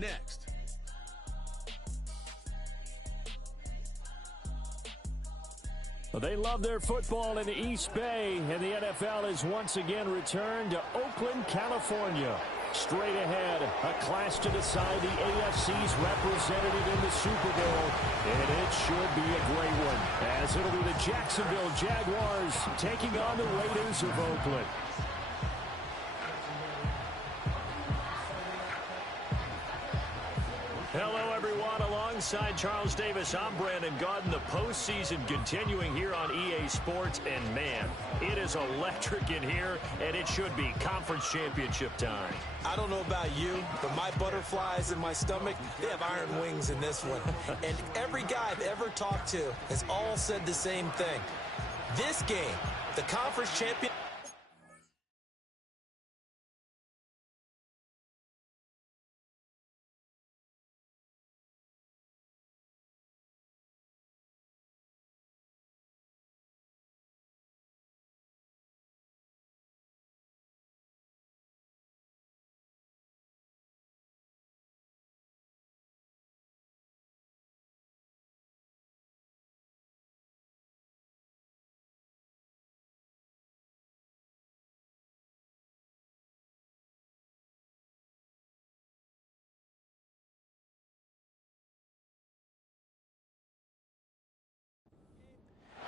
next. Well, they love their football in the East Bay, and the NFL has once again returned to Oakland, California. Straight ahead, a clash to decide the AFC's representative in the Super Bowl, and it should be a great one, as it'll be the Jacksonville Jaguars taking on the Raiders of Oakland. Hello, everyone. Alongside Charles Davis, I'm Brandon Gaudin. The postseason continuing here on EA Sports. And, man, it is electric in here, and it should be conference championship time. I don't know about you, but my butterflies in my stomach, they have iron wings in this one. And every guy I've ever talked to has all said the same thing. This game, the conference champion.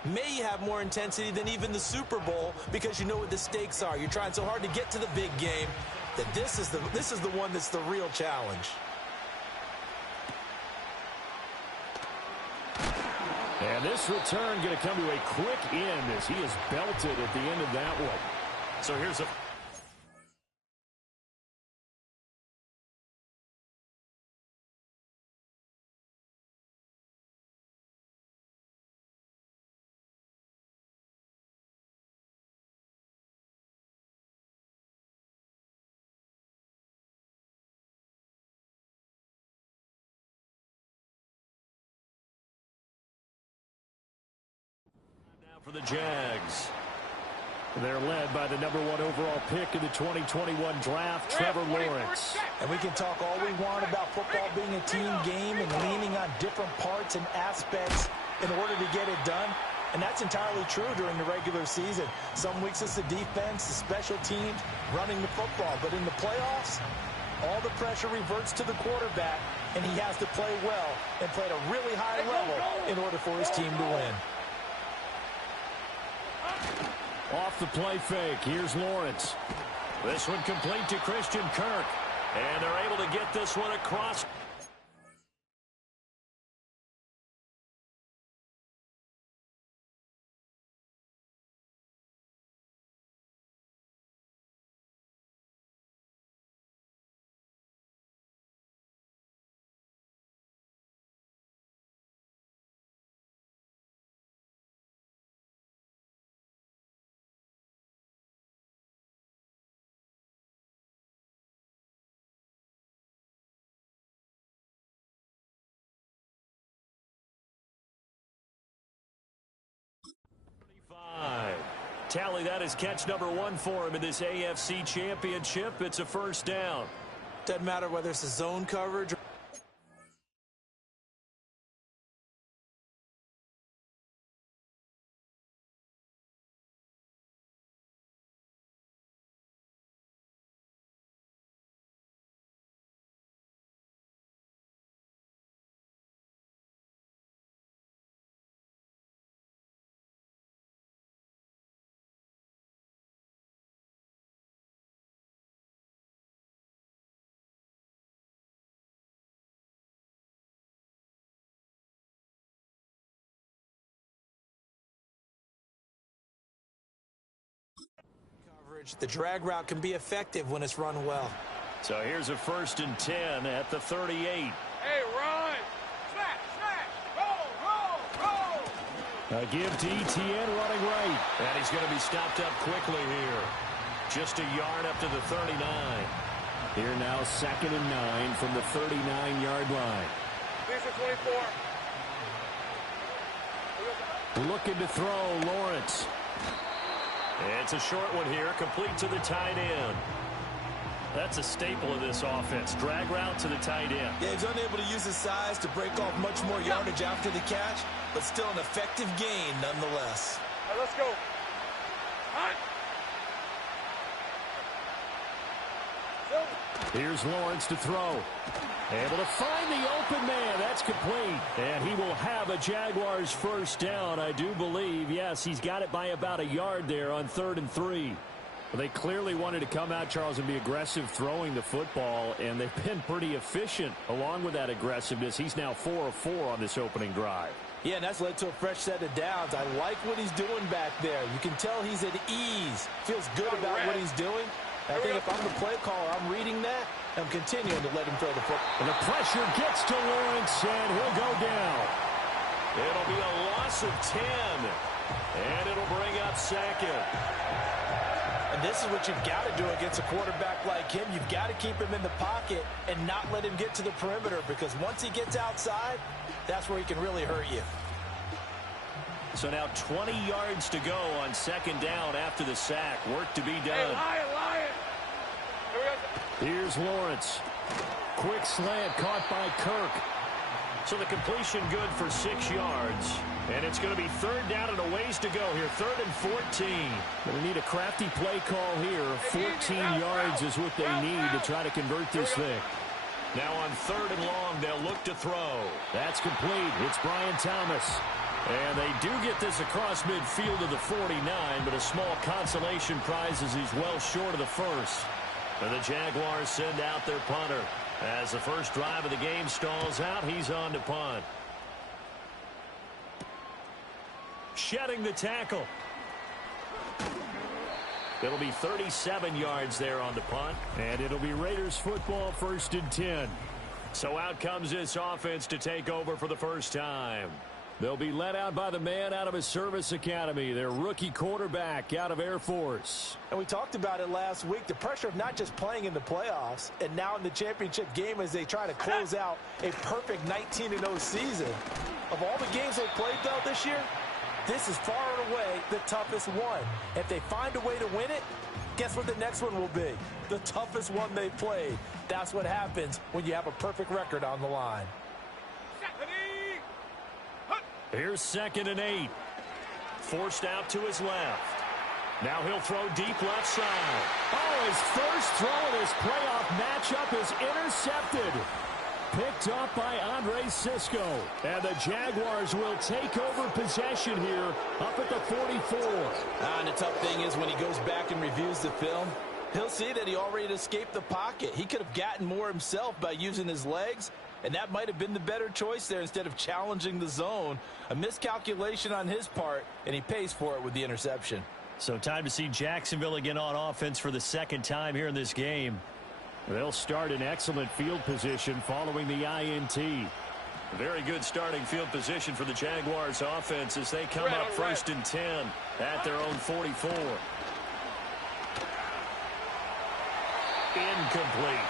May have more intensity than even the Super Bowl because you know what the stakes are. You're trying so hard to get to the big game that this is the one that's the real challenge. And this return going to come to a quick end as he is belted at the end of that one. So here's a... for the Jags. They're led by the #1 overall pick in the 2021 draft, Trevor Lawrence. And we can talk all we want about football being a team game and leaning on different parts and aspects in order to get it done. And that's entirely true during the regular season. Some weeks it's the defense, the special teams, running the football. But in the playoffs, all the pressure reverts to the quarterback, and he has to play well and play at a really high level in order for his team to win. Off the play fake, here's Lawrence. This one complete to Christian Kirk. And they're able to get this one across. Tally that is catch #1 for him in this AFC championship. It's a first down. Doesn't matter whether it's a zone coverage or the drag route can be effective when it's run well. So here's a 1st and 10 at the 38. Hey, run! Smash! Roll! A give to ETN running right. And he's going to be stopped up quickly here. Just a yard up to the 39. Here now 2nd and 9 from the 39-yard line. These are 24. Looking to throw, Lawrence. It's a short one here, complete to the tight end. That's a staple of this offense. Drag route to the tight end. Yeah, he's unable to use his size to break off much more yardage after the catch, but still an effective gain nonetheless. All right, let's go. Hunt. Here's Lawrence to throw. Able to find the open man. That's complete. And he will have a Jaguars first down, I do believe. Yes, he's got it by about a yard there on 3rd and 3. Well, they clearly wanted to come out, Charles, and be aggressive throwing the football, and they've been pretty efficient along with that aggressiveness. He's now 4 of 4 on this opening drive. Yeah, and that's led to a fresh set of downs. I like what he's doing back there. You can tell he's at ease. Feels good about what he's doing. I think if I'm the play caller, I'm reading that. I'm continuing to let him throw the football. And the pressure gets to Lawrence, and he'll go down. It'll be a loss of 10, and it'll bring up 2nd. And this is what you've got to do against a quarterback like him. You've got to keep him in the pocket and not let him get to the perimeter, because once he gets outside, that's where he can really hurt you. So now 20 yards to go on 2nd down after the sack. Work to be done. Hey, Lion. Here's Lawrence. Quick slant caught by Kirk. So the completion good for 6 yards. And it's going to be 3rd down and a ways to go here. 3rd and 14. Going to need a crafty play call here. 14 yards is what they need to try to convert this thing. Now on 3rd and long, they'll look to throw. That's complete. It's Brian Thomas. And they do get this across midfield of the 49, but a small consolation prize as he's well short of the first. And the Jaguars send out their punter. As the first drive of the game stalls out, he's on to punt. Shedding the tackle. It'll be 37 yards there on the punt. And it'll be Raiders football, 1st and 10. So out comes this offense to take over for the first time. They'll be led out by the man out of his service academy, their rookie quarterback out of Air Force. And we talked about it last week, the pressure of not just playing in the playoffs and now in the championship game as they try to close out a perfect 19-0 season. Of all the games they played, though, this year, this is far and away the toughest one. If they find a way to win it, guess what the next one will be? The toughest one they played. That's what happens when you have a perfect record on the line. Here's 2nd and 8. Forced out to his left. Now he'll throw deep left side. Oh, his first throw in his playoff matchup is intercepted. Picked up by Andre Cisco. And the Jaguars will take over possession here up at the 44. And the tough thing is when he goes back and reviews the film, he'll see that he already escaped the pocket. He could have gotten more himself by using his legs, and that might have been the better choice there instead of challenging the zone. A miscalculation on his part, and he pays for it with the interception. So time to see Jacksonville again on offense for the 2nd time here in this game. They'll start in excellent field position following the INT. Very good starting field position for the Jaguars offense as they come up 1st and 10 at their own 44. Incomplete.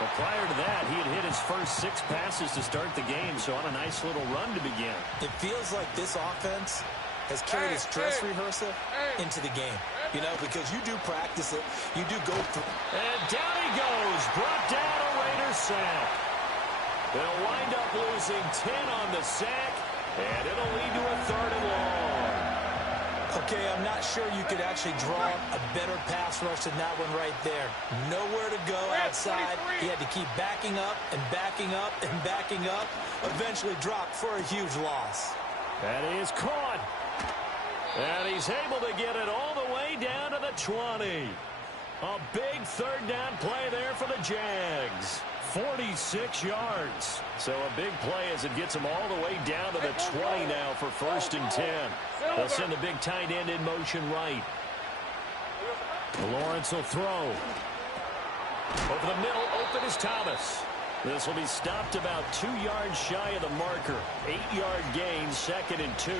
Well, prior to that, he had hit his first 6 passes to start the game, so on a nice little run to begin. It feels like this offense has carried its dress rehearsal into the game. You know, because you do practice it, you do go through. And down he goes, brought down a Raiders sack. They'll wind up losing 10 on the sack, and it'll lead to a 3rd and long. Okay, I'm not sure you could actually draw a better pass rush than that one right there. Nowhere to go outside. He had to keep backing up and backing up and backing up. Eventually dropped for a huge loss. That is caught. And he's able to get it all the way down to the 20. A big 3rd down play there for the Jags. 46 yards. So a big play as it gets him all the way down to the 20 now for 1st and 10. They'll send the big tight end in motion right. Lawrence will throw. Over the middle, open is Thomas. This will be stopped about 2 yards shy of the marker. 8-yard gain, 2nd and 2.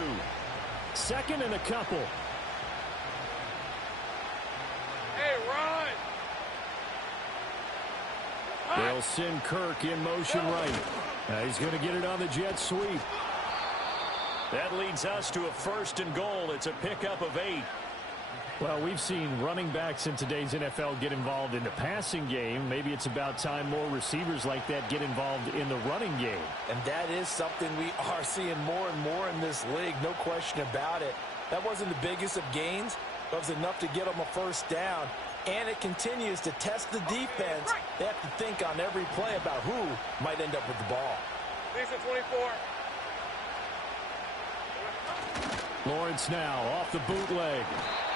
2nd and a couple. Hey, run! They'll send Kirk in motion right. He's going to get it on the jet sweep. That leads us to a 1st and goal. It's a pickup of 8. Well, we've seen running backs in today's NFL get involved in the passing game. Maybe it's about time more receivers like that get involved in the running game. And that is something we are seeing more and more in this league, no question about it. That wasn't the biggest of gains, but it was enough to get them a first down. And it continues to test the defense. They have to think on every play about who might end up with the ball. Lisa 24. Lawrence now off the bootleg.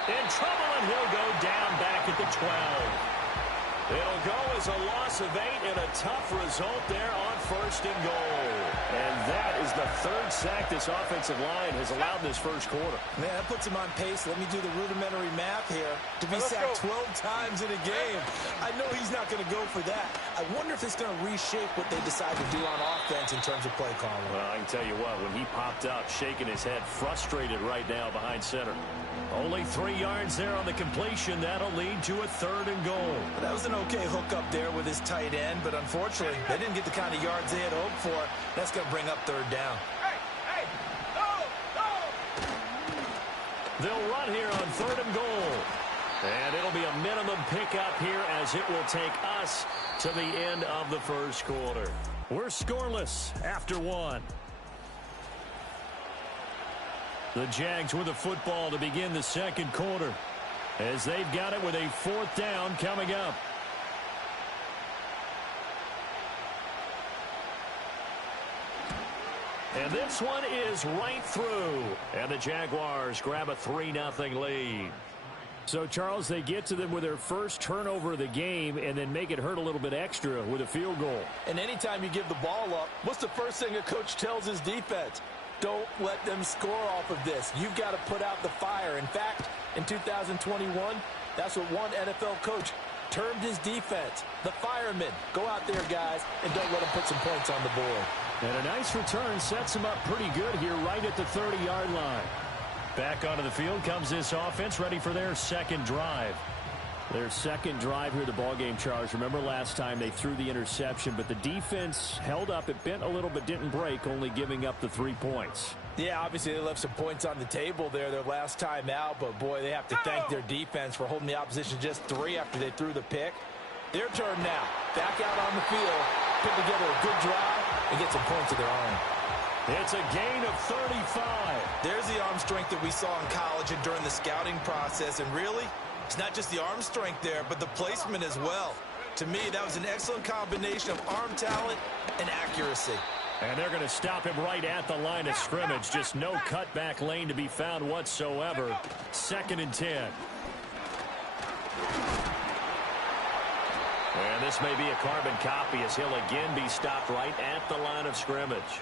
In trouble, and he'll go down back at the 12. It'll go as a loss of 8 and a tough result there on first and goal. And that is the third sack this offensive line has allowed this first quarter. Man, that puts him on pace. Let me do the rudimentary math here. To be sacked 12 times in a game, I know he's not going to go for that. I wonder if it's going to reshape what they decide to do on offense in terms of play calling. Well, I can tell you what, when he popped up, shaking his head, frustrated right now behind center. Only 3 yards there on the completion. That'll lead to a third and goal. That was an okay hook up there with his tight end, but unfortunately, they didn't get the kind of yards they had hoped for. That's going to bring up third down. They'll run here on third and goal. And it'll be a minimum pickup here as it will take us to the end of the first quarter. We're scoreless after 1. The Jags with the football to begin the second quarter as they've got it with a fourth down coming up. And this one is right through. And the Jaguars grab a 3-0 lead. So, Charles, they get to them with their first turnover of the game and then make it hurt a little bit extra with a field goal. And anytime you give the ball up, what's the first thing a coach tells his defense? Don't let them score off of this. You've got to put out the fire. In fact, in 2021, that's what one NFL coach termed his defense. The firemen. Go out there, guys, and don't let them put some points on the board. And a nice return sets them up pretty good here right at the 30-yard line. Back onto the field comes this offense, ready for their second drive. Their second drive here, the ballgame, Charles. Remember last time they threw the interception, but the defense held up. It bent a little but didn't break, only giving up the 3 points. Yeah, obviously they left some points on the table there their last time out, but boy, they have to thank their defense for holding the opposition just 3 after they threw the pick. Their turn now. Back out on the field, put together a good drive, and get some points of their own. It's a gain of 35. There's the arm strength that we saw in college and during the scouting process, and really, it's not just the arm strength there, but the placement as well. To me, that was an excellent combination of arm talent and accuracy. And they're going to stop him right at the line of scrimmage. Just no cutback lane to be found whatsoever. 2nd and 10. And this may be a carbon copy as he'll again be stopped right at the line of scrimmage.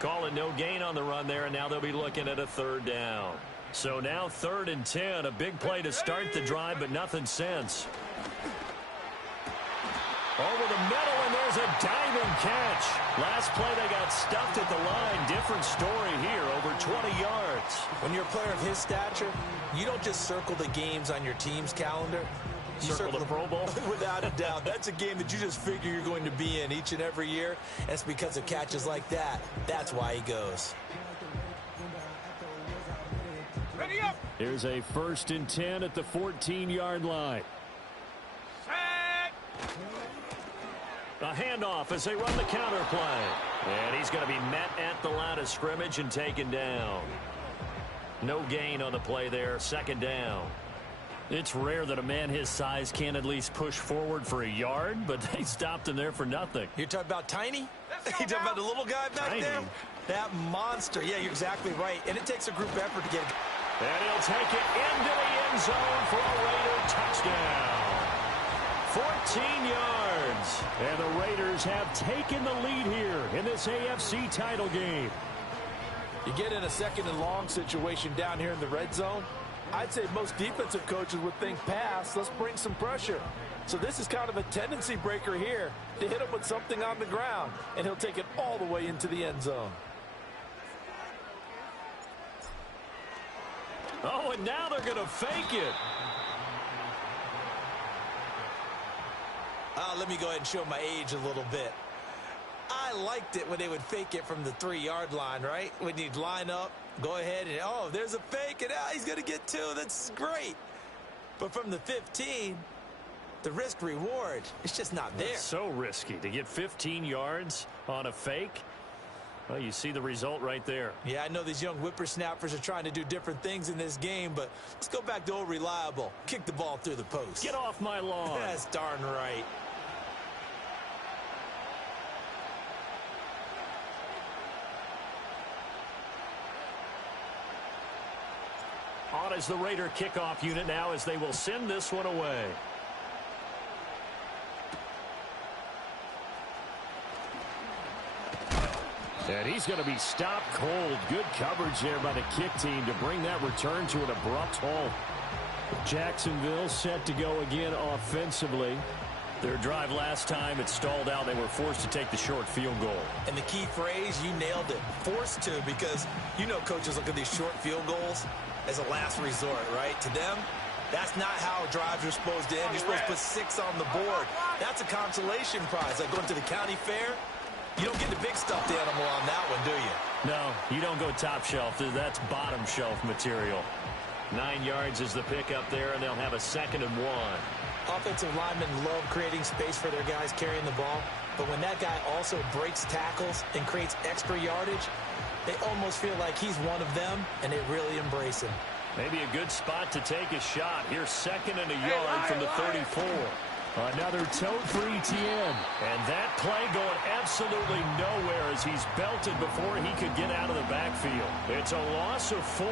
Calling no gain on the run there, and now they'll be looking at a third down. So now 3rd and 10, a big play to start the drive, but nothing since. Over the middle, and there's a diving catch. Last play, they got stuffed at the line. Different story here, over 20 yards. When you're a player of his stature, you don't just circle the games on your team's calendar. You circle the Pro Bowl? Without a doubt. That's a game that you just figure you're going to be in each and every year. And it's because of catches like that. That's why he goes. Ready up. Here's a 1st and 10 at the 14-yard line. Set. A handoff as they run the counter play. And he's going to be met at the line of scrimmage and taken down. No gain on the play there. 2nd down. It's rare that a man his size can't at least push forward for a yard, but they stopped him there for nothing. You're talking about Tiny? You're talking about the little guy back Tiny. there? That monster. Yeah, you're exactly right. And it takes a group effort to get it. And he'll take it into the end zone for a Raider touchdown. 14 yards. And the Raiders have taken the lead here in this AFC title game. You get in a 2nd and long situation down here in the red zone. I'd say most defensive coaches would think pass. Let's bring some pressure. So this is kind of a tendency breaker here to hit him with something on the ground. And he'll take it all the way into the end zone. Oh, and now they're going to fake it. Let me go ahead and show my age a little bit. I liked it when they would fake it from the 3-yard line, right? When you'd line up Go ahead and, oh, there's a fake, and he's going to get 2. That's great. But from the 15, the risk reward, it's just not there. It's so risky to get 15 yards on a fake. Well, you see the result right there. Yeah, I know these young whippersnappers are trying to do different things in this game, but let's go back to old reliable. Kick the ball through the post. Get off my lawn. That's darn right. On is the Raider kickoff unit now as they will send this one away. And he's going to be stopped cold. Good coverage there by the kick team to bring that return to an abrupt halt. Jacksonville set to go again offensively. Their drive last time, it stalled out. They were forced to take the short field goal. And the key phrase, you nailed it. Forced to, because you know coaches look at these short field goals as a last resort, right? To them, that's not how drives are supposed to end. You're supposed to put 6 on the board. That's a consolation prize. Like going to the county fair, you don't get the big stuffed animal on that one, do you? No, you don't go top shelf. That's bottom shelf material. 9 yards is the pickup there, and they'll have a 2nd and 1. Offensive linemen love creating space for their guys carrying the ball, but when that guy also breaks tackles and creates extra yardage, they almost feel like he's one of them, and they really embrace him. Maybe a good spot to take a shot. Here's 2nd and a yard from the 34. Another tote for Etienne. And that play going absolutely nowhere as he's belted before he could get out of the backfield. It's a loss of 4.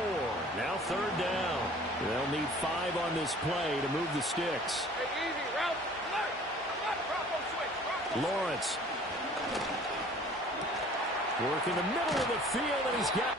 Now 3rd down. They'll need 5 on this play to move the sticks. Hey, easy, route left, Bronco switch. Lawrence. Work in the middle of the field, and he's got...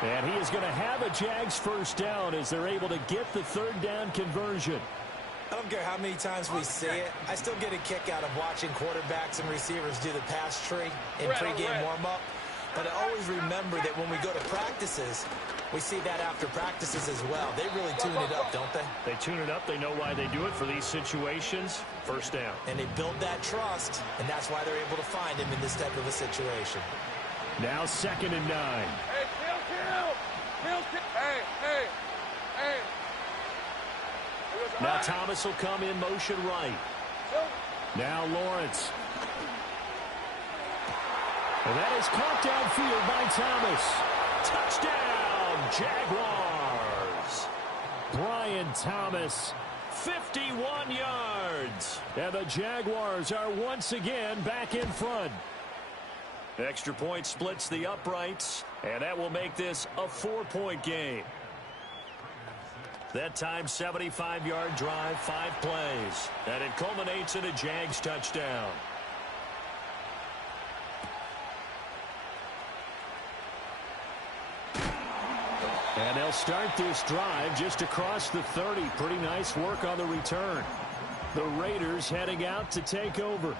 And he is going to have a Jags first down as they're able to get the 3rd down conversion. I don't care how many times we say it, I still get a kick out of watching quarterbacks and receivers do the pass tree in pregame warm-up. But I always remember that when we go to practices, we see that after practices as well. They really tune it up, don't they? They tune it up. They know why they do it for these situations. First down. And they build that trust, and that's why they're able to find him in this type of a situation. Now 2nd and 9. Hey, kill. Hey. Now Thomas will come in motion right. Now Lawrence. And that is caught downfield by Thomas. Touchdown, Jaguars. Brian Thomas. 51 yards. And the Jaguars are once again back in front. Extra point splits the uprights, and that will make this a 4-point game. That time, 75-yard drive, 5 plays. And it culminates in a Jags touchdown. And they'll start this drive just across the 30. Pretty nice work on the return. The Raiders heading out to take over.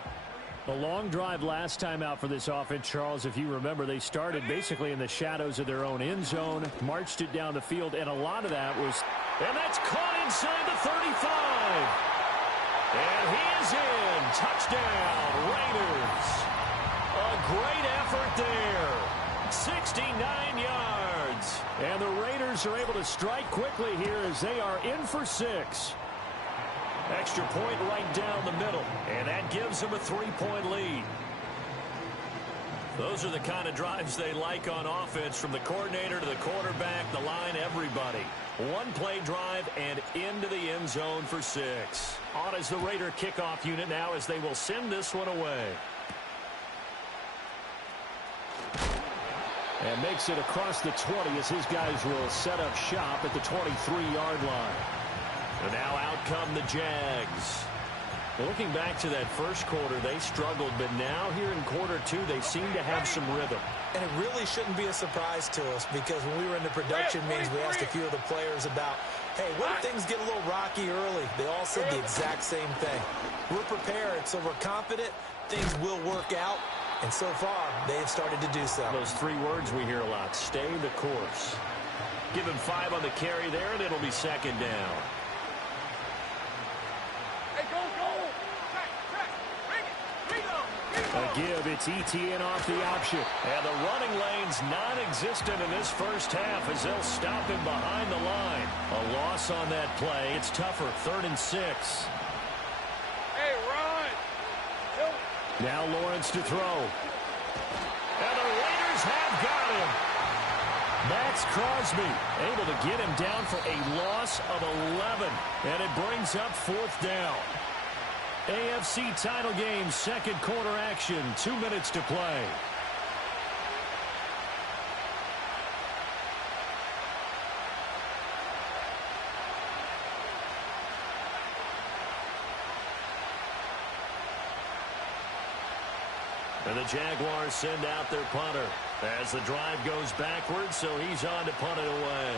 A long drive last time out for this offense, Charles. If you remember, they started basically in the shadows of their own end zone, marched it down the field, and a lot of that was... And that's caught inside the 35. And he is in. Touchdown, Raiders. A great effort there. 69 yards. And the Raiders are able to strike quickly here as they are in for 6. Extra point right down the middle. And that gives them a 3-point lead. Those are the kind of drives they like on offense, from the coordinator to the quarterback, the line, everybody. 1-play drive and into the end zone for 6. On is the Raider kickoff unit now as they will send this one away. And makes it across the 20 as his guys will set up shop at the 23-yard line. And now out come the Jags. Looking back to that first quarter, they struggled, but now here in quarter two, they seem to have some rhythm. And it really shouldn't be a surprise to us because when we were in the production meetings, we asked a few of the players about, hey, what if things get a little rocky early? They all said the exact same thing. We're prepared, so we're confident things will work out. And so far, they have started to do so. Those three words we hear a lot, stay the course. Give him 5 on the carry there, and it'll be second down. A give, it's ETN off the option. And the running lane's non-existent in this first half as they'll stop him behind the line. A loss on that play. It's tougher, 3rd and 6. Hey, run! Now Lawrence to throw. And the Raiders have got him. Max Crosby able to get him down for a loss of 11. And it brings up 4th down. AFC title game, second quarter action, 2 minutes to play. And the Jaguars send out their punter as the drive goes backwards, so he's on to punt it away.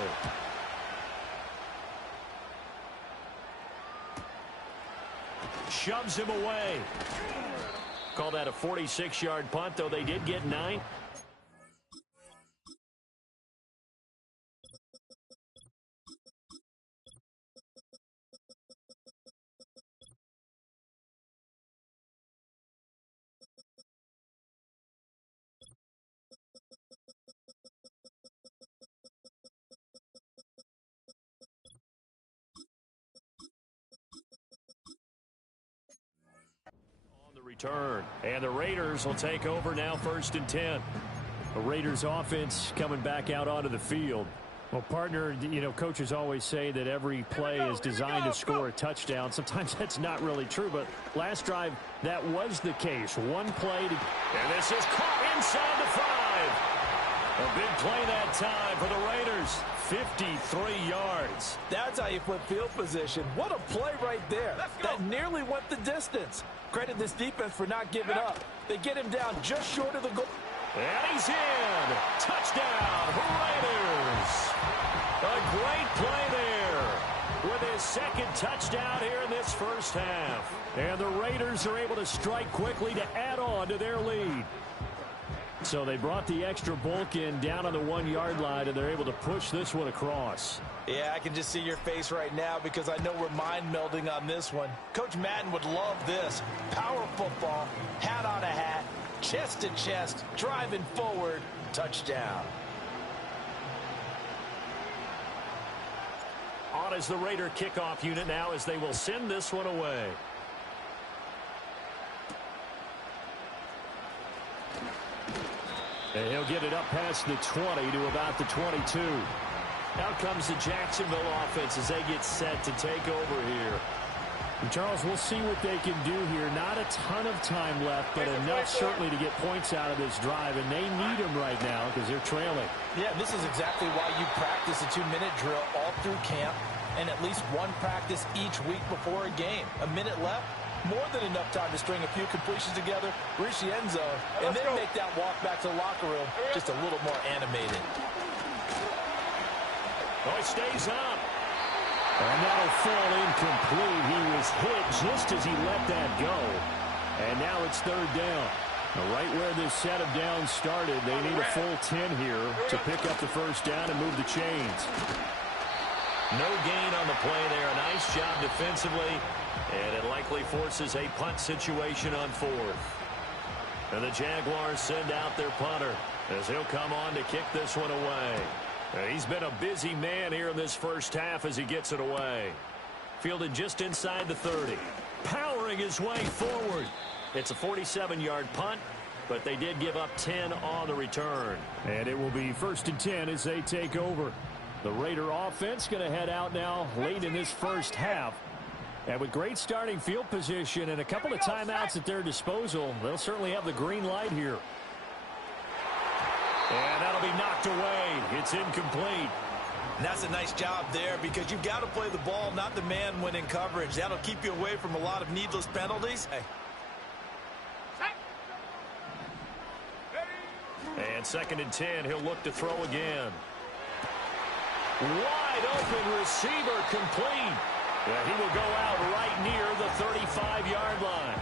Shoves him away. Call that a 46-yard punt, though they did get 9. Return, and the Raiders will take over now, 1st and 10. The Raiders offense coming back out onto the field. Well, partner, you know, coaches always say that every play is designed to score a touchdown. Sometimes that's not really true, but last drive, that was the case. One play to... And this is caught inside the 5. A big play that time for the Raiders. 53 yards. That's how you flip field position. What a play right there. That nearly went the distance. Credit this defense for not giving up. They get him down just short of the goal. And he's in. Touchdown, Raiders. A great play there with his second touchdown here in this first half. And the Raiders are able to strike quickly to add on to their lead. So they brought the extra bulk in down on the 1-yard line, and they're able to push this one across. Yeah, I can just see your face right now because I know we're mind melding on this one. Coach Madden would love this. Power football, hat on a hat, chest to chest, driving forward, touchdown. On is the Raider kickoff unit now as they will send this one away. And he'll get it up past the 20 to about the 22. Out comes the Jacksonville offense as they get set to take over here. And Charles, we'll see what they can do here. Not a ton of time left, but enough certainly to get points out of this drive, and they need them right now because they're trailing. Yeah, this is exactly why you practice a 2-minute drill all through camp and at least one practice each week before a game. A minute left, more than enough time to string a few completions together, reach the end zone, and then make that walk back to the locker room just a little more animated. Oh, he stays up. And that'll fall incomplete. He was hit just as he let that go. And now it's 3rd down. Right where this set of downs started, they need a full 10 here to pick up the first down and move the chains. No gain on the play there. A nice job defensively. And it likely forces a punt situation on 4th. And the Jaguars send out their punter as he'll come on to kick this one away. And he's been a busy man here in this first half as he gets it away. Fielded just inside the 30. Powering his way forward. It's a 47-yard punt, but they did give up 10 on the return. And it will be 1st and 10 as they take over. The Raider offense going to head out now late in this first half. And with great starting field position and a couple of timeouts at their disposal, they'll certainly have the green light here. And that'll be knocked away. It's incomplete. And that's a nice job there because you've got to play the ball, not the man when in coverage. That'll keep you away from a lot of needless penalties. Hey. And 2nd and 10, he'll look to throw again. Wide open receiver complete. Yeah, he will go out right near the 35-yard line.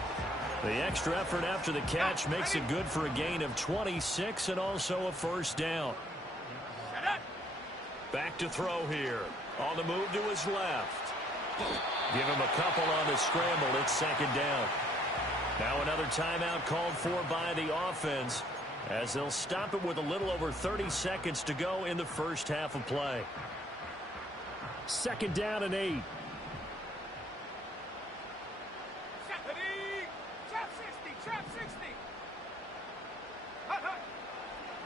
The extra effort after the catch makes it good for a gain of 26 and also a first down. Back to throw here. On the move to his left. Give him a couple on the scramble. It's 2nd down. Now another timeout called for by the offense as they'll stop it with a little over 30 seconds to go in the first half of play. 2nd down and 8.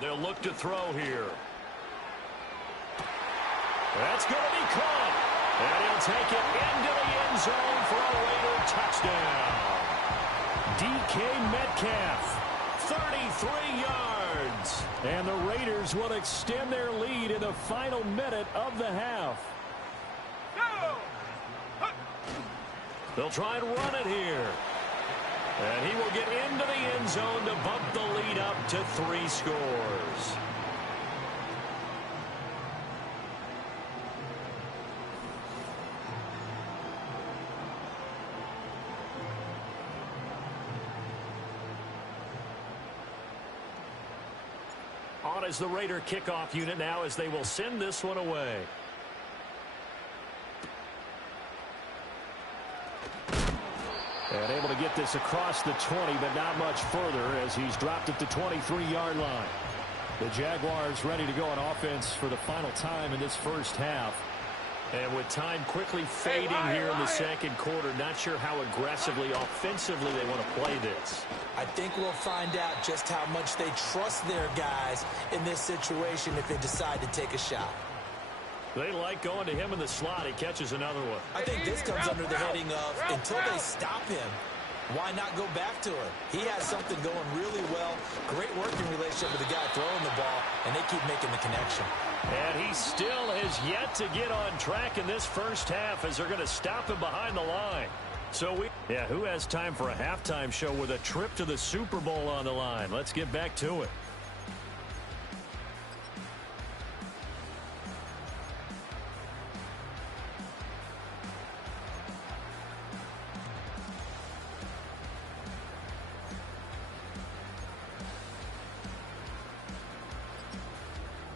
They'll look to throw here. That's going to be caught. And he'll take it into the end zone for a Raider touchdown. DK Metcalf, 33 yards. And the Raiders will extend their lead in the final minute of the half. They'll try and run it here. And he will get into the end zone to bump the lead up to 3 scores. On as the Raider kickoff unit now as they will send this one away. And able to get this across the 20, but not much further as he's dropped it to 23-yard line. The Jaguars ready to go on offense for the final time in this first half. And with time quickly fading here in the second quarter, not sure how aggressively, offensively they want to play this. I think we'll find out just how much they trust their guys in this situation if they decide to take a shot. They like going to him in the slot. He catches another one. I think this comes under the heading of until they stop him, why not go back to him? He has something going really well. Great working relationship with the guy throwing the ball, and they keep making the connection. And he still has yet to get on track in this first half as they're going to stop him behind the line. So who has time for a halftime show with a trip to the Super Bowl on the line? Let's get back to it.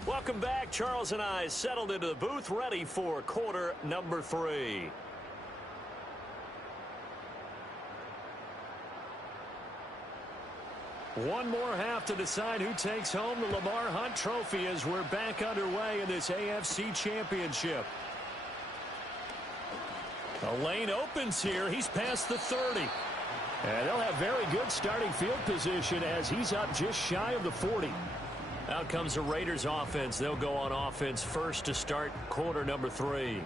Welcome back. Charles and I settled into the booth, ready for quarter number 3. One more half to decide who takes home the Lamar Hunt Trophy as we're back underway in this AFC Championship. A lane opens here. He's past the 30. And they'll have very good starting field position as he's up just shy of the 40. Out comes the Raiders offense. They'll go on offense first to start quarter number 3.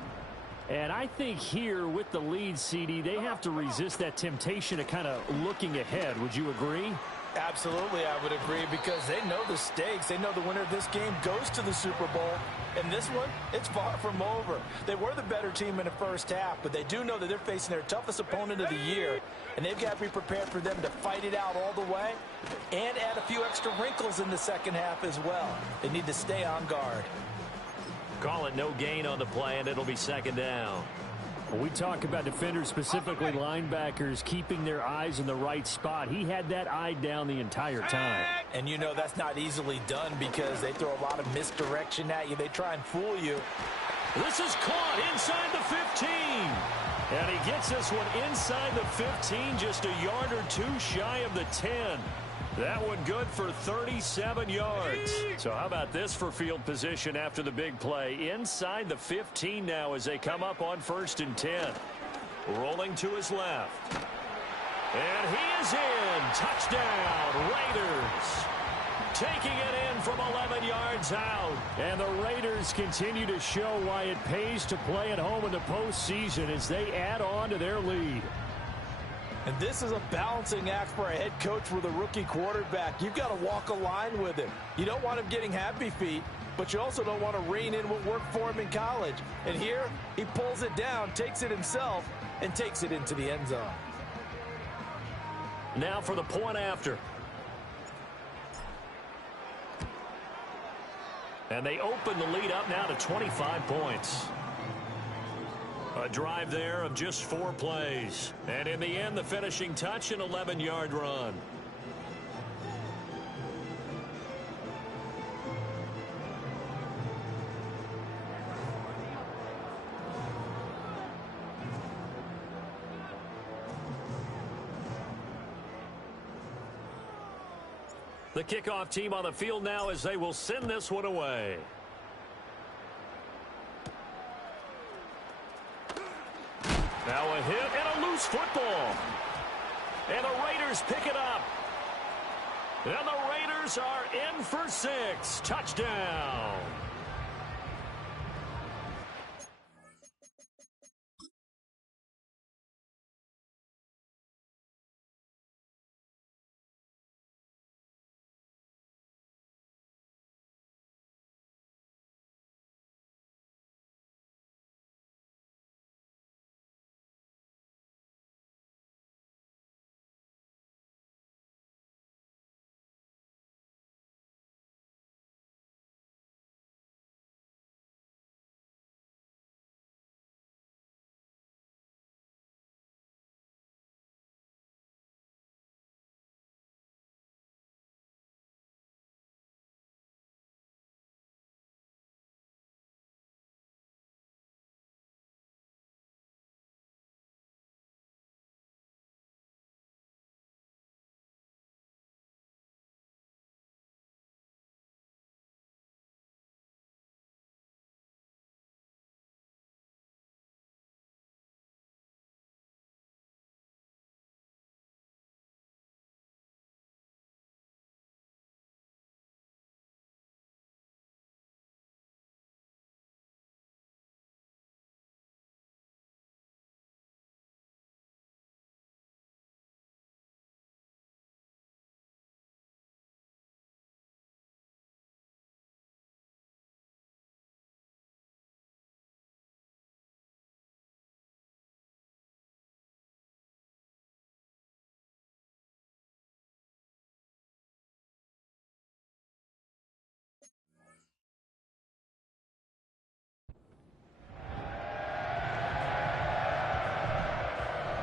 And I think here with the lead, CD, they have to resist that temptation of kind of looking ahead. Would you agree? Absolutely, I would agree, because they know the stakes. They know the winner of this game goes to the Super Bowl. And this one, it's far from over. They were the better team in the first half, but they do know that they're facing their toughest opponent of the year, and they've got to be prepared for them to fight it out all the way and add a few extra wrinkles in the second half as well. They need to stay on guard. Call it no gain on the play, and it'll be 2nd down. When we talk about defenders, specifically linebackers, keeping their eyes in the right spot, he had that eye down the entire time. And you know that's not easily done because they throw a lot of misdirection at you. They try and fool you. This is caught inside the 15. And he gets this one inside the 15, just a yard or two shy of the 10. That one good for 37 yards. So how about this for field position after the big play? Inside the 15 now as they come up on 1st and 10. Rolling to his left. And he is in. Touchdown, Raiders. Taking it in from 11 yards out. And the Raiders continue to show why it pays to play at home in the postseason as they add on to their lead. And this is a balancing act for a head coach with a rookie quarterback. You've got to walk a line with him. You don't want him getting happy feet. but you also don't want to rein in what worked for him in college. And here, he pulls it down, takes it himself, and takes it into the end zone. Now for the point after. And they open the lead up now to 25 points. A drive there of just 4 plays. And in the end, the finishing touch, an 11-yard run. The kickoff team on the field now as they will send this one away. Now a hit and a loose football. And the Raiders pick it up. And the Raiders are in for 6. Touchdown.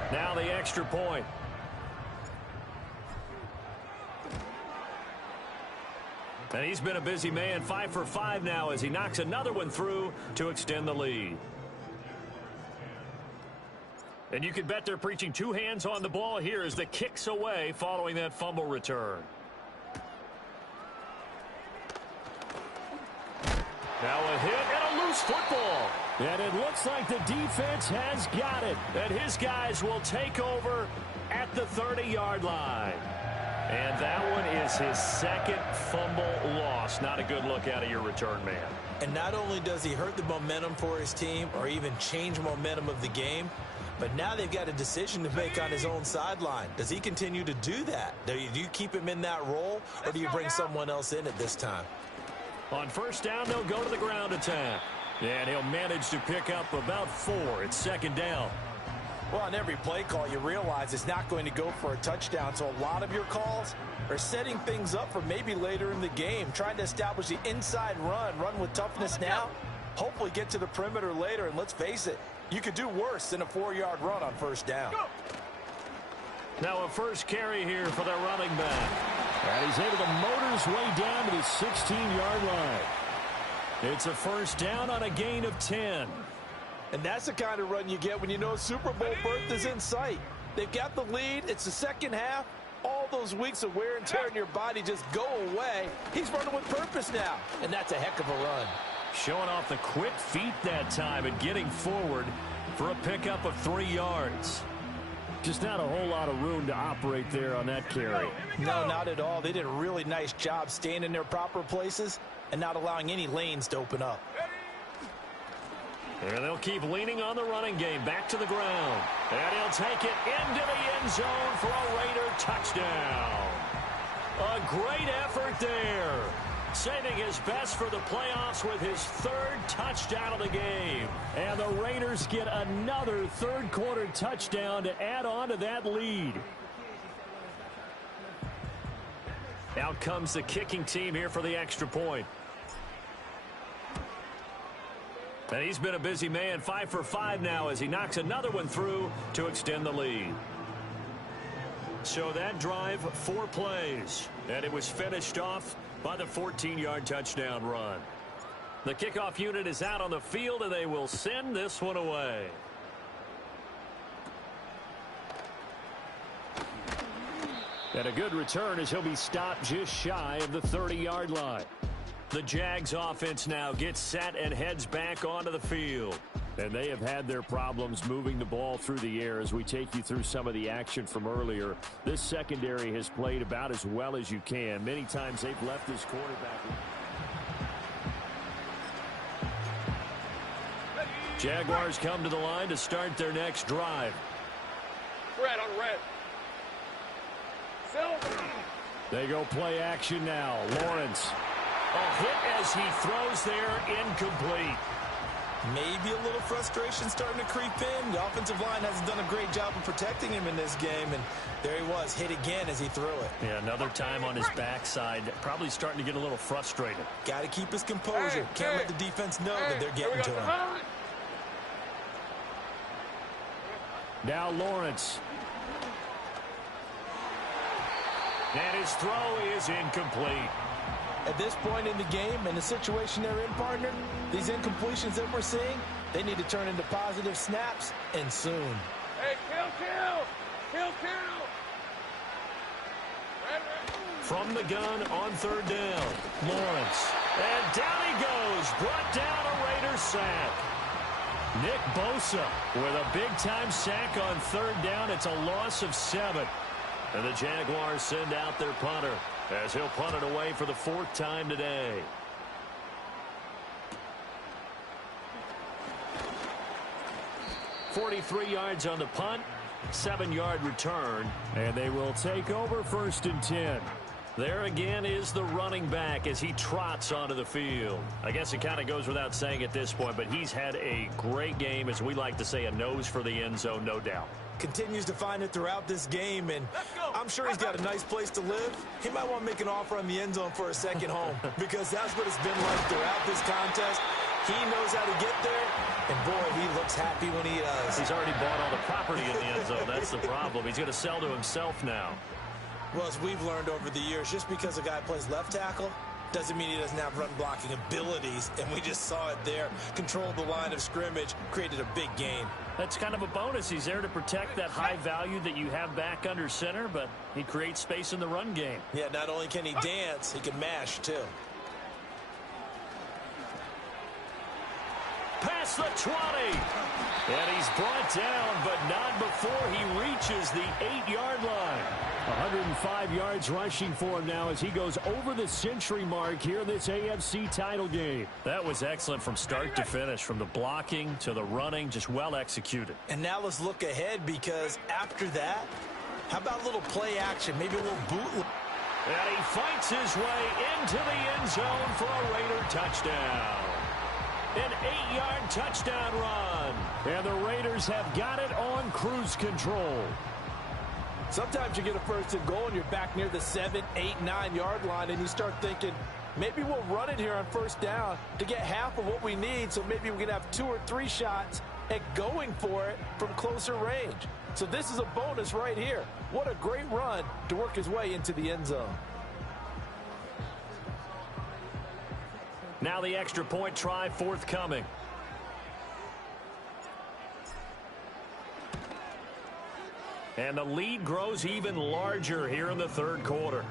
Now the extra point. And he's been a busy man, 5 for 5 now as he knocks another one through to extend the lead. And you can bet they're preaching 2 hands on the ball here as the kicks away following that fumble return. Now a hit and a loose football. And it looks like the defense has got it. And his guys will take over at the 30-yard line. And that one is his second fumble loss. Not a good look out of your return man. And not only does he hurt the momentum for his team or even change momentum of the game, but now they've got a decision to make on his own sideline. Does he continue to do that? Do you keep him in that role, or do you bring someone else in at this time? On first down, they'll go to the ground attack. And he'll manage to pick up about 4. It's second down. Well, on every play call, you realize it's not going to go for a touchdown. So a lot of your calls are setting things up for maybe later in the game, trying to establish the inside run with toughness now, hopefully get to the perimeter later. And let's face it, you could do worse than a 4-yard run on first down. Now a first carry here for the running back. And he's able to motor his way down to the 16-yard line. It's a first down on a gain of 10. And that's the kind of run you get when you know Super Bowl berth is in sight. They've got the lead. It's the second half. All those weeks of wear and tear in your body just go away. He's running with purpose now, and that's a heck of a run. Showing off the quick feet that time and getting forward for a pickup of 3 yards. Just not a whole lot of room to operate there on that carry. No, not at all. They did a really nice job staying in their proper places and not allowing any lanes to open up. And they'll keep leaning on the running game. Back to the ground. And he'll take it into the end zone for a Raider touchdown. A great effort there. saving his best for the playoffs with his third touchdown of the game. And the Raiders get another third-quarter touchdown to add on to that lead. Out comes the kicking team here for the extra point. And he's been a busy man, 5 for 5 now as he knocks another one through to extend the lead. So that drive, 4 plays, and it was finished off by the 14-yard touchdown run. The kickoff unit is out on the field, and they will send this one away. And a good return as he'll be stopped just shy of the 30-yard line. The Jags offense now gets set and heads back onto the field. And they have had their problems moving the ball through the air as we take you through some of the action from earlier. This secondary has played about as well as you can. Many times they've left this quarterback. Jaguars come to the line to start their next drive. Red on red. Silver. They go play action now. Lawrence. A hit as he throws there, incomplete. Maybe a little frustration starting to creep in. The offensive line hasn't done a great job of protecting him in this game, and there he was, hit again as he threw it. Yeah, another time on his backside, probably starting to get a little frustrated. Got to keep his composure. Can't let the defense know that they're getting to him. Now Lawrence. And his throw is incomplete. At this point in the game and the situation they're in, partner, these incompletions that we're seeing, they need to turn into positive snaps, and soon. Hey, kill! Kill! Red. From the gun on third down, Lawrence. And down he goes, brought down a Raiders sack. Nick Bosa with a big-time sack on third down. It's a loss of 7. And the Jaguars send out their punter as he'll punt it away for the 4th time today. .43 yards on the punt, 7-yard return. And they will take over 1st and 10. There again is the running back as he trots onto the field. I guess it kind of goes without saying at this point, but he's had a great game, as we like to say, a nose for the end zone, no doubt. Continues to find it throughout this game, and I'm sure he's got a nice place to live. He might want to make an offer on the end zone for a second home, because that's what it's been like throughout this contest. He knows how to get there, and boy, he looks happy when he does. He's already bought all the property in the end zone. That's the problem. He's going to sell to himself now. Well, as we've learned over the years, just because a guy plays left tackle doesn't mean he doesn't have run blocking abilities, and we just saw it there. Controlled the line of scrimmage, created a big gain. That's kind of a bonus. He's there to protect that high value that you have back under center, but he creates space in the run game. Yeah, not only can he dance, he can mash, too. Past the 20. And he's brought down, but not before he reaches the 8-yard line. 105 yards rushing for him now as he goes over the century mark here in this AFC title game. That was excellent from start to finish, from the blocking to the running, just well executed. And now let's look ahead, because after that, how about a little play action, maybe a little bootleg? And he fights his way into the end zone for a Raider touchdown. An 8-yard touchdown run. And the Raiders have got it on cruise control. Sometimes you get a 1st and goal and you're back near the 7, 8, 9-yard line, and you start thinking, maybe we'll run it here on 1st down to get half of what we need, so maybe we can have 2 or 3 shots at going for it from closer range. So this is a bonus right here. What a great run to work his way into the end zone. Now the extra point try forthcoming. And the lead grows even larger here in the 3rd quarter.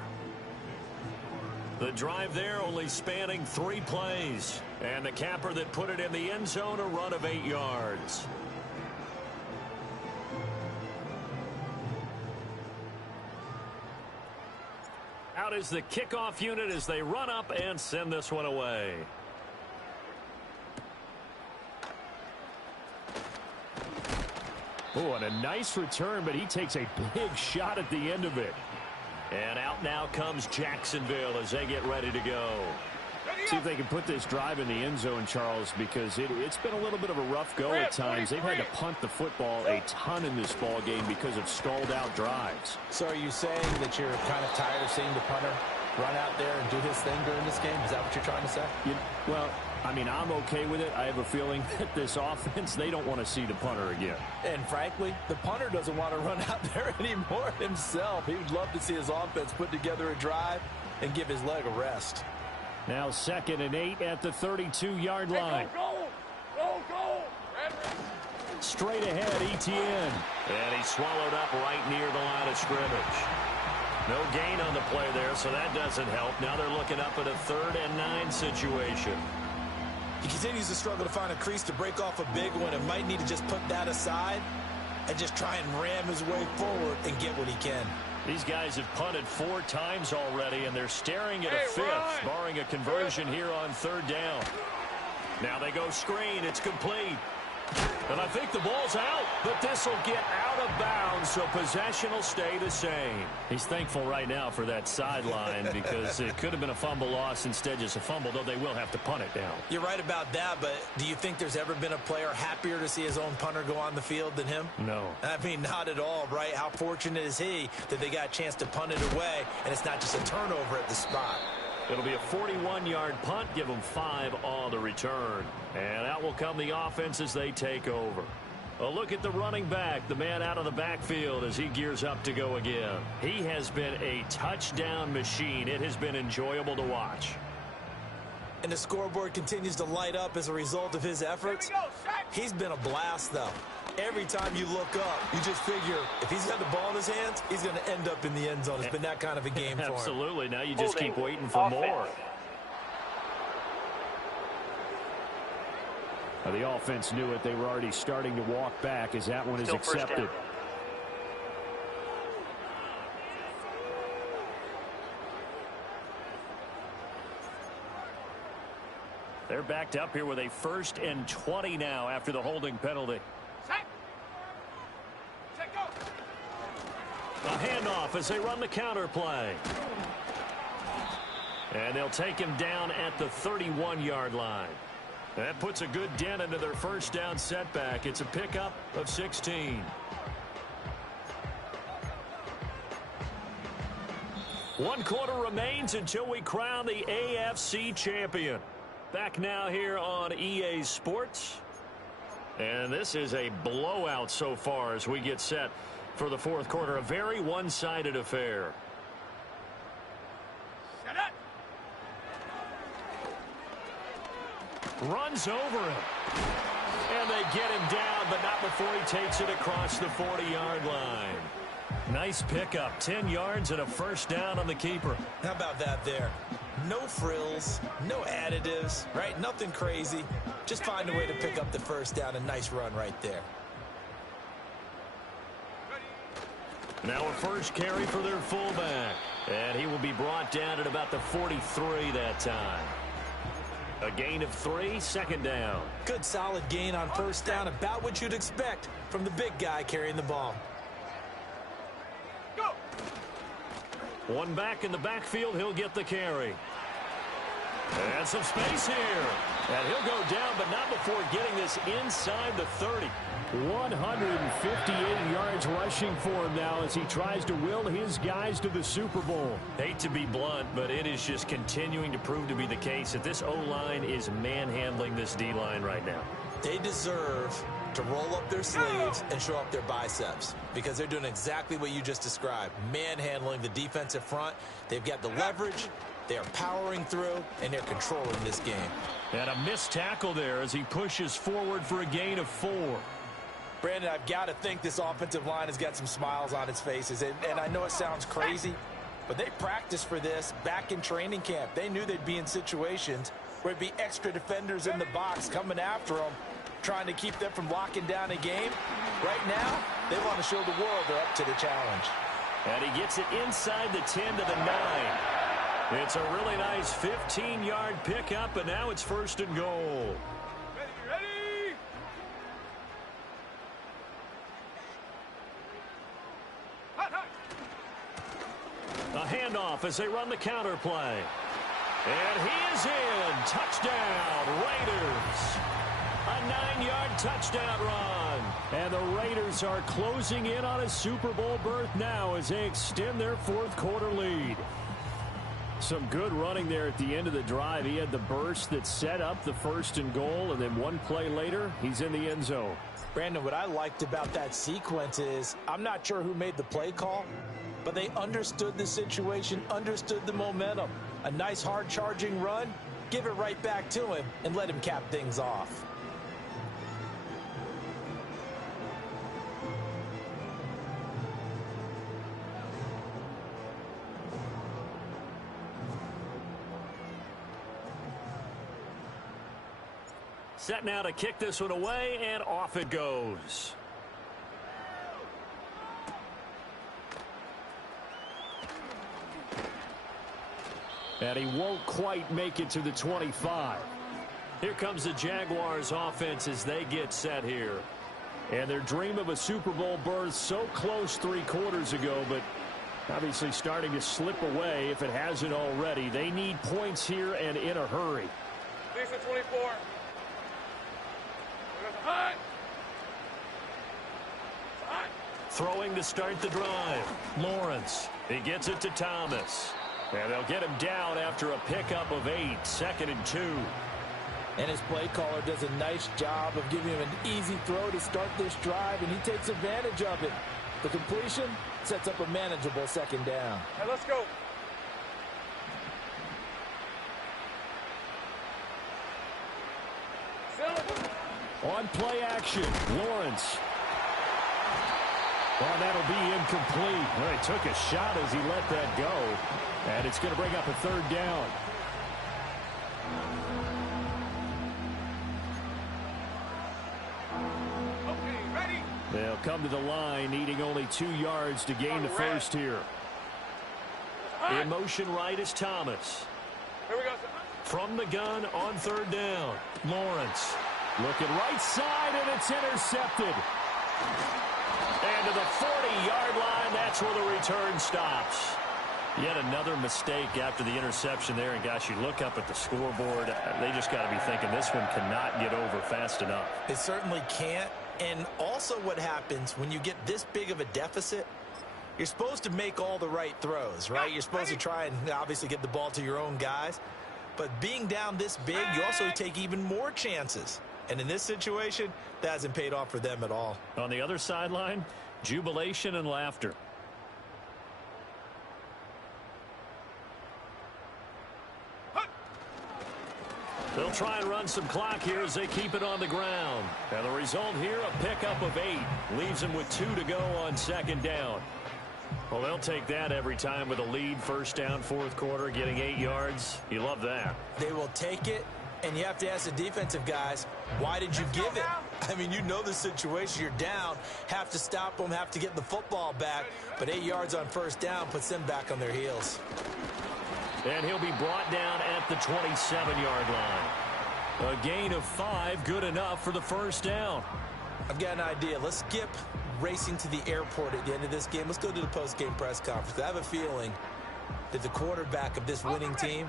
The drive there only spanning 3 plays. And the capper that put it in the end zone, a run of 8 yards. Out is the kickoff unit as they run up and send this one away. Oh, and a nice return, but he takes a big shot at the end of it. And out now comes Jacksonville as they get ready to go. See if they can put this drive in the end zone, Charles, because it's been a little bit of a rough go at times. They've had to punt the football a ton in this ball game because of stalled out drives. So are you saying that you're kind of tired of seeing the punter run out there and do his thing during this game? Is that what you're trying to say? Well, I mean, I'm okay with it. I have a feeling that this offense, they don't want to see the punter again. And frankly, the punter doesn't want to run out there anymore himself. He would love to see his offense put together a drive and give his leg a rest. Now 2nd and 8 at the 32-yard line. Go. Straight ahead, Etienne. And he's swallowed up right near the line of scrimmage. No gain on the play there, so that doesn't help. Now they're looking up at a 3rd and 9 situation. He continues to struggle to find a crease to break off a big one and might need to just put that aside and just try and ram his way forward and get what he can. These guys have punted 4 times already, and they're staring at a 5th, barring a conversion here on 3rd down. Now they go screen. It's complete. And I think the ball's out, but this will get out of bounds, so possession will stay the same. He's thankful right now for that sideline because it could have been a fumble loss, instead just a fumble, though they will have to punt it down. You're right about that, but do you think there's ever been a player happier to see his own punter go on the field than him? No. I mean, not at all, right? How fortunate is he that they got a chance to punt it away, and it's not just a turnover at the spot. It'll be a 41-yard punt, give them 5 on the return. And out will come the offense as they take over. A look at the running back, the man out of the backfield as he gears up to go again. He has been a touchdown machine. It has been enjoyable to watch. And the scoreboard continues to light up as a result of his efforts. He's been a blast, though. Every time you look up, you just figure if he's got the ball in his hands, he's going to end up in the end zone. It's been that kind of a game for him. Absolutely. Now you just keep waiting for more. The offense knew it. They were already starting to walk back as that one is accepted. They're backed up here with a 1st and 20 now after the holding penalty. A handoff as they run the counter play. And they'll take him down at the 31-yard line. That puts a good dent into their 1st down setback. It's a pickup of 16. One quarter remains until we crown the AFC champion. Back now here on EA Sports. And this is a blowout so far as we get set for the 4th quarter. A very one-sided affair. Runs over him. And they get him down, but not before he takes it across the 40-yard line. Nice pickup. 10 yards and a 1st down on the keeper. How about that there? No frills, no additives, right? Nothing crazy. Just find a way to pick up the 1st down. A nice run right there. Now a 1st carry for their fullback. And he will be brought down at about the 43 that time. A gain of 3, 2nd down. Good solid gain on 1st down, about what you'd expect from the big guy carrying the ball. Go. One back in the backfield, he'll get the carry. And some space here. And he'll go down, but not before getting this inside the 30. 158 yards rushing for him now as he tries to will his guys to the Super Bowl. Hate to be blunt, but it is just continuing to prove to be the case that this O-line is manhandling this D-line right now. They deserve to roll up their sleeves and show up their biceps because they're doing exactly what you just described, manhandling the defensive front. They've got the leverage, they are powering through, and they're controlling this game. And a missed tackle there as he pushes forward for a gain of 4. Brandon, I've got to think this offensive line has got some smiles on its faces, and I know it sounds crazy, but they practiced for this back in training camp. They knew they'd be in situations where it'd be extra defenders in the box coming after them, trying to keep them from locking down a game. Right now, they want to show the world they're up to the challenge. And he gets it inside the 10 to the 9. It's a really nice 15-yard pickup, and now it's 1st and goal. Ready. A handoff as they run the counter play. And he is in. Touchdown, Raiders. A 9-yard touchdown run. And the Raiders are closing in on a Super Bowl berth now as they extend their fourth-quarter lead. Some good running there at the end of the drive. He had the burst that set up the 1st and goal, and then one play later, he's in the end zone. Brandon, what I liked about that sequence is I'm not sure who made the play call, but they understood the situation, understood the momentum. A nice hard-charging run, give it right back to him, and let him cap things off. Set now to kick this one away, and off it goes. And he won't quite make it to the 25. Here comes the Jaguars offense as they get set here. And their dream of a Super Bowl berth so close 3 quarters ago, but obviously starting to slip away if it hasn't already. They need points here and in a hurry. Decent 24. High. High. Throwing to start the drive. Lawrence. He gets it to Thomas. And they'll get him down after a pickup of 8. 2nd and 2. And his play caller does a nice job of giving him an easy throw to start this drive, and he takes advantage of it. The completion sets up a manageable 2nd down. Hey, let's go. On play action, Lawrence. Well, that'll be incomplete. Well, he took a shot as he let that go. And it's going to bring up a 3rd down. Okay, ready. They'll come to the line, needing only 2 yards to gain the first here. In motion right is Thomas. Here we go. From the gun on 3rd down. Lawrence. Looking right side, and it's intercepted. And to the 40-yard line, that's where the return stops. Yet another mistake after the interception there. And, gosh, you look up at the scoreboard. They just got to be thinking this one cannot get over fast enough. It certainly can't. And also what happens when you get this big of a deficit, you're supposed to make all the right throws, right? You're supposed to try and obviously get the ball to your own guys. But being down this big, you also take even more chances. And in this situation, that hasn't paid off for them at all. On the other sideline, jubilation and laughter. They'll try and run some clock here as they keep it on the ground. And the result here, a pickup of 8. Leaves them with 2 to go on 2nd down. Well, they'll take that every time with a lead. 1st down, 4th quarter, getting 8 yards. You love that. They will take it, and you have to ask the defensive guys, why did you give it? I mean, you know the situation. You're down, have to stop them, have to get the football back. But 8 yards on 1st down puts them back on their heels. And he'll be brought down at the 27-yard line. A gain of 5, good enough for the 1st down. I've got an idea. Let's skip racing to the airport at the end of this game. Let's go to the post-game press conference. I have a feeling that the quarterback of this winning team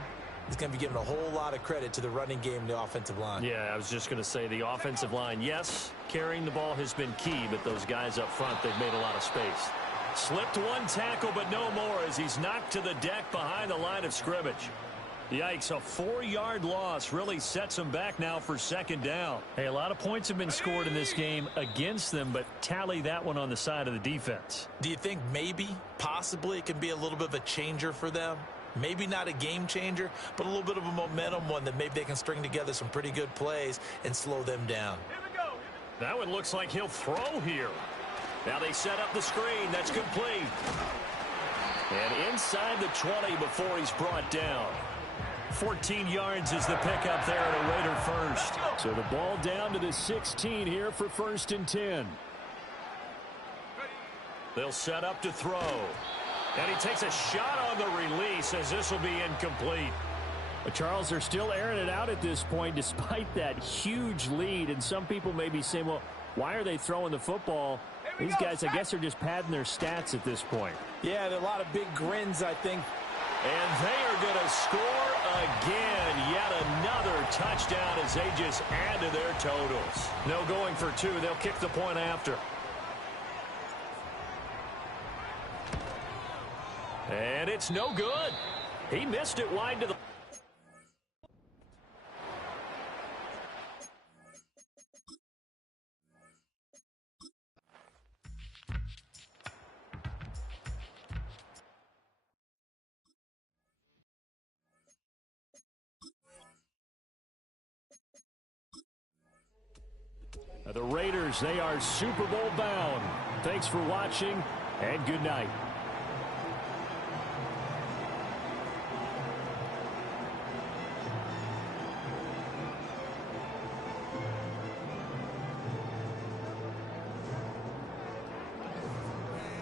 is going to be giving a whole lot of credit to the running game and the offensive line. Yeah, I was just going to say the offensive line, yes, carrying the ball has been key, but those guys up front, they've made a lot of space. Slipped one tackle, but no more as he's knocked to the deck behind the line of scrimmage. Yikes, a 4-yard loss really sets him back now for 2nd down. Hey, a lot of points have been scored in this game against them, but tally that one on the side of the defense. Do you think maybe, possibly, it can be a little bit of a changer for them? Maybe not a game changer, but a little bit of a momentum one that maybe they can string together some pretty good plays and slow them down. Here we go. That one looks like he'll throw here. Now they set up the screen. That's complete. And inside the 20 before he's brought down. 14 yards is the pickup there at a Raider first. So the ball down to the 16 here for 1st and 10. They'll set up to throw. And he takes a shot on the release as this will be incomplete. But Charles, they're still airing it out at this point despite that huge lead. And some people may be saying, well, why are they throwing the football These guys, I guess, are just padding their stats at this point. Yeah, there are a lot of big grins, I think. And they are going to score again. Yet another touchdown as they just add to their totals. No going for two. They'll kick the point after. And it's no good. He missed it wide to the... The Raiders, they are Super Bowl bound. Thanks for watching, and good night.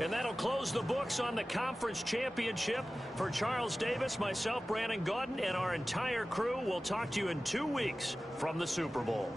And that'll close the books on the conference championship. For Charles Davis, myself, Brandon Gaudin, and our entire crew, we'll talk to you in 2 weeks from the Super Bowl.